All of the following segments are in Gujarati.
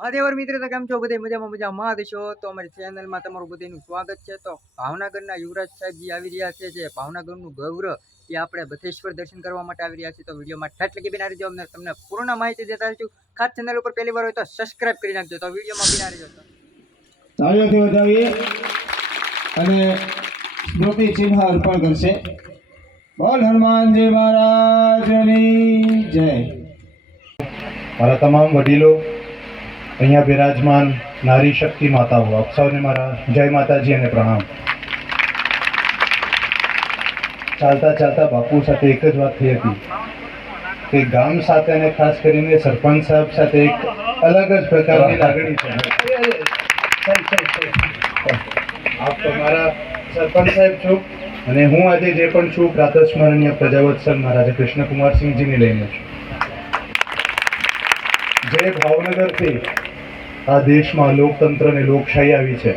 મહાદેવર મિત્ર તો કેમ છો? બધે મજામાં મજામાં દેશો તો અમારી ચેનલમાં તમારું બધાનું સ્વાગત છે. તો ભાવનગરના યુવરાજ સાહેબજી આવી રહ્યા છે, જે ભાવનગરનું ગૌરવ એ આપણે બથેશ્વર દર્શન કરવા માટે આવી રહ્યા છે. તો વિડીયોમાં ઠાઠ લગી બિના રહેજો, અમને તમને પૂર્ણ માહિતી દેતા રહીશું. ખાસ ચેનલ ઉપર પહેલી વાર હોય તો સબસ્ક્રાઇબ કરી નાખજો. તો વિડીયોમાં બિના રહેજો. તાળીઓથી વધાવીએ અને સ્મૃતિ ચિહ્ન અર્પણ કરશે. બોલ હનુમાનજી મહારાજની જય. મારા તમામ વડીલો, અહીંયા બિરાજમાન નારી શક્તિ માતાઓ, આપ સૌને મારા જય માતાજી અને પ્રણામ. ચાલતા ચાલતા બાપુ સાથે એક જ વાત થઈ હતી કે ગામ સાથે અને ખાસ કરીને સરપંચ સાહેબ સાથે એક અલગ જ પ્રકારની લાગણી છે. આપ તમારા સરપંચ સાહેબ છો અને હું આજે જે પણ છું પ્રાતસ્મરણીય પ્રજાવત્સલ મહારાજા કૃષ્ણકુમારસિંહજીને લઈને છું. જે ભાવનગરથી આ દેશમાં લોકતંત્ર અને લોકશાહી આવી છે.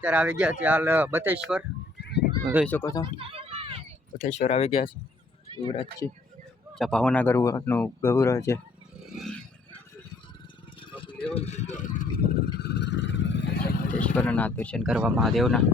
અત્યારે આવી ગયા છે હાલ બથેશ્વર, જોઈ શકો છો. બથેશ્વર આવી ગયા છે યુવરાજજી, જ્યાં ભાવનગરનું ગૌરવ છે. બથેશ્વરના દર્શન કરવા મહાદેવના.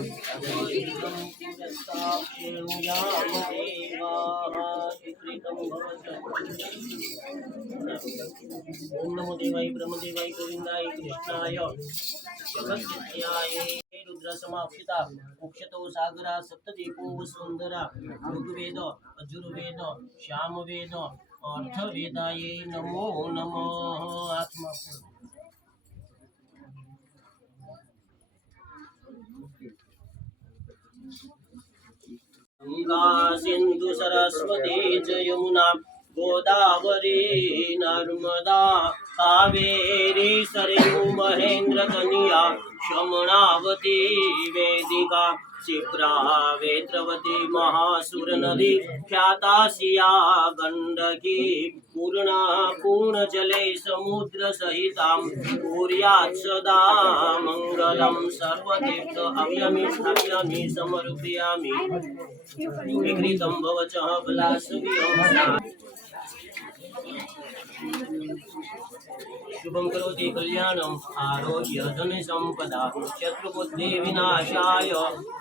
ओम नमो देवाय ब्रह्मदेवाय गोविंदाय कृष्णाय जगद्विद्याय रुद्र समाक्षिता मोक्षतो सागरा सप्तदीपो वसुंधरा ऋग्वेद यजुर्वेद श्यामवेद अर्थवेदाय नमो नमः आत्मा गंगा सिंधु सरस्वती च यमुना गोदावरी नर्मदा कावेरी सरयू महेंद्र कन्या शमनावती वेदिका शिप्रा वेत्रवती महासुर नदी ख्याता सिया गंडकी पूर्णा पूर्ण जले समुद्र सहिता कुर्यात् सदा मंगलम सर्वतीर्थ अव्यमी समर्पयामि विकृतं भवचः बलासुभियं शुभं करोति कल्याणम् आरोग्य धन संपदा शत्रुबुद्धि विनाशाय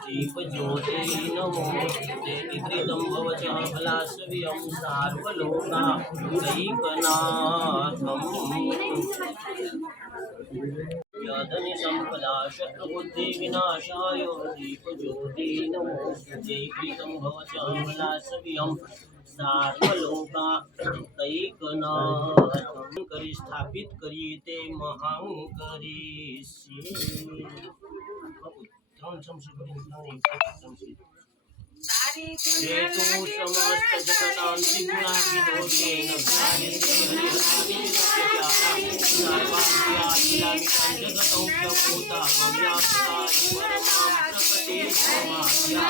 दीपज्योते नमो विकृतं भवचः बलासुभियं सार्वलोकादैकनाथम् धन संपदा शत्रुबुद्धि विनाशाय दीपज्योति नमो विकृतं भवचः बलासुभियं सार्वलोकादैकनाथं કરી સ્થાપિત કરીએ તે મહાન કરીશી ત્રણ ચમચી हेतु समस्त जगतां त्रिगुणाभिधोषेण जगतौ भूता व्याप्ता परमां प्रकटे समाद्या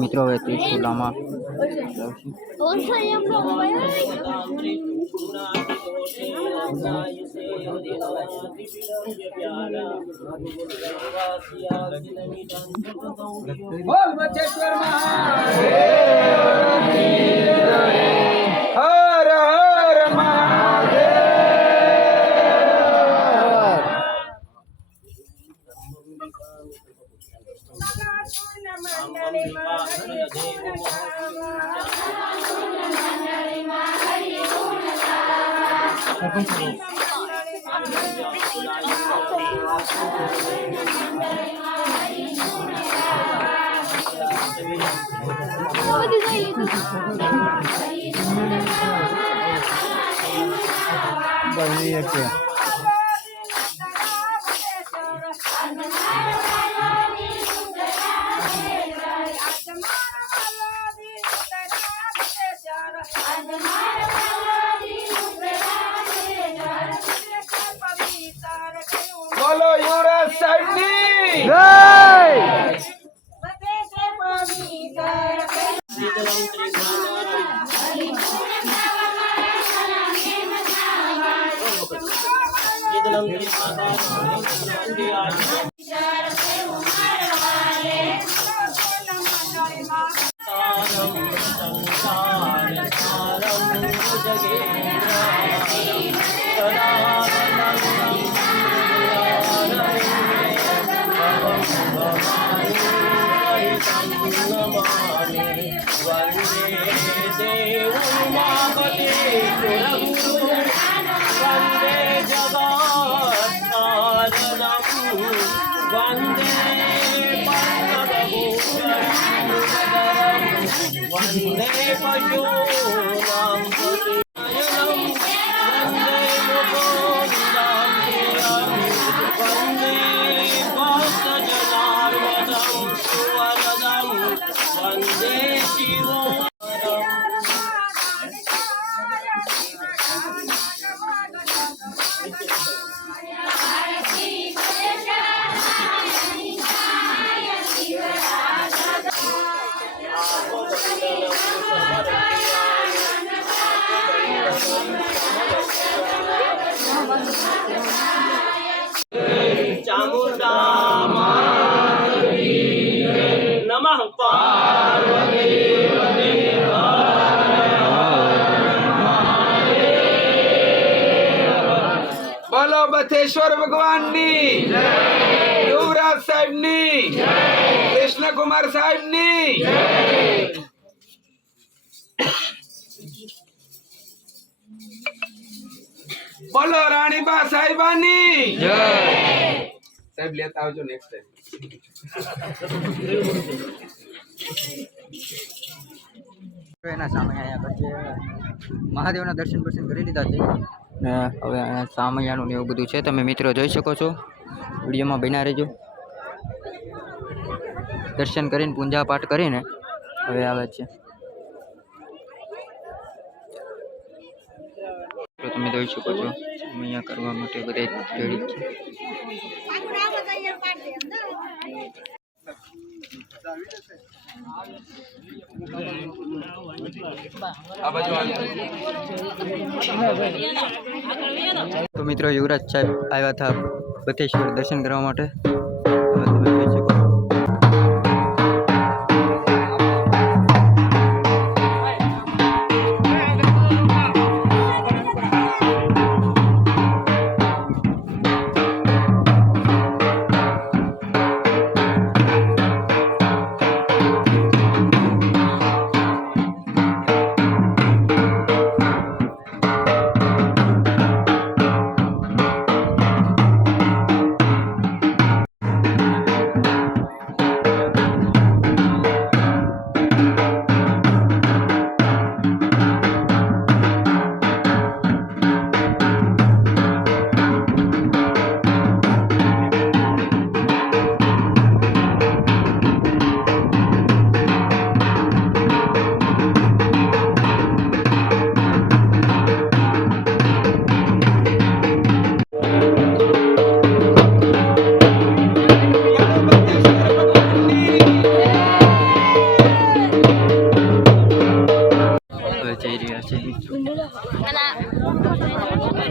મિત્રો હવે ત્રિશુલામાં બોલ બચેશ્વર મહાદેવ હર હર મહાદેવ બોલો યુવરાજ સાહેબની ચામુંડા નમઃ પાર્વતી બોલો બથેશ્વર ભગવાનની યુવરાજ સાહેબની કૃષ્ણકુમાર સાહેબની બોલો રાણીબા સાહેબાની સાહેબ લેતા આવજો નેક્સ્ટ ટાઈમ એના સામે અહીંયા પછી મહાદેવના દર્શન કરી લીધા છે ને હવે અહીંયા સામૈયાનું ને એવું બધું છે. તમે મિત્રો જોઈ શકો છો, વિડીયોમાં બન્યા રહેજો. દર્શન કરીને પૂજા પાઠ કરીને હવે આવે છે. તો તમે જોઈ શકો છો સામૈયા કરવા માટે બધા રેડી છે. તો મિત્રો યુવરાજ સાહેબ આવ્યા હતા બથેશ્વર દર્શન કરવા માટે. હવે તમે જોઈ શકો છો. જઈ રહ્યા છે મિત્રો.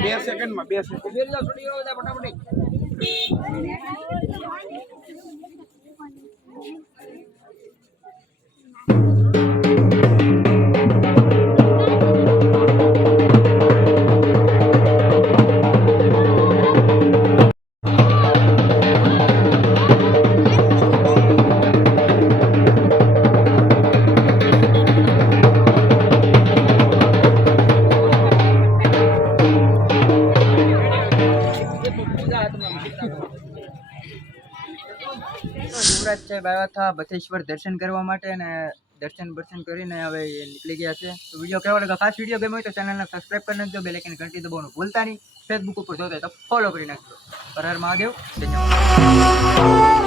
2 સેકન્ડમાં 2 સેકન્ડ યુવરાજ સાહેબ આવ્યા હતા બથેશ્વર દર્શન કરવા માટે અને દર્શન કરીને હવે એ નીકળી ગયા છે. તો વિડીયો કેવો લાગ્યો? ખાસ વિડીયો ગમ્યો હોય તો ચેનલને સબસ્ક્રાઇબ કરી નાખજો, બેલ આઇકન ઘંટી દબાવવાનું ભૂલતા નહીં. ફેસબુક ઉપર જોતા હોય તો ફોલો કરી નાખજો. હર હર મહાદેવ. ધન્યવાદ.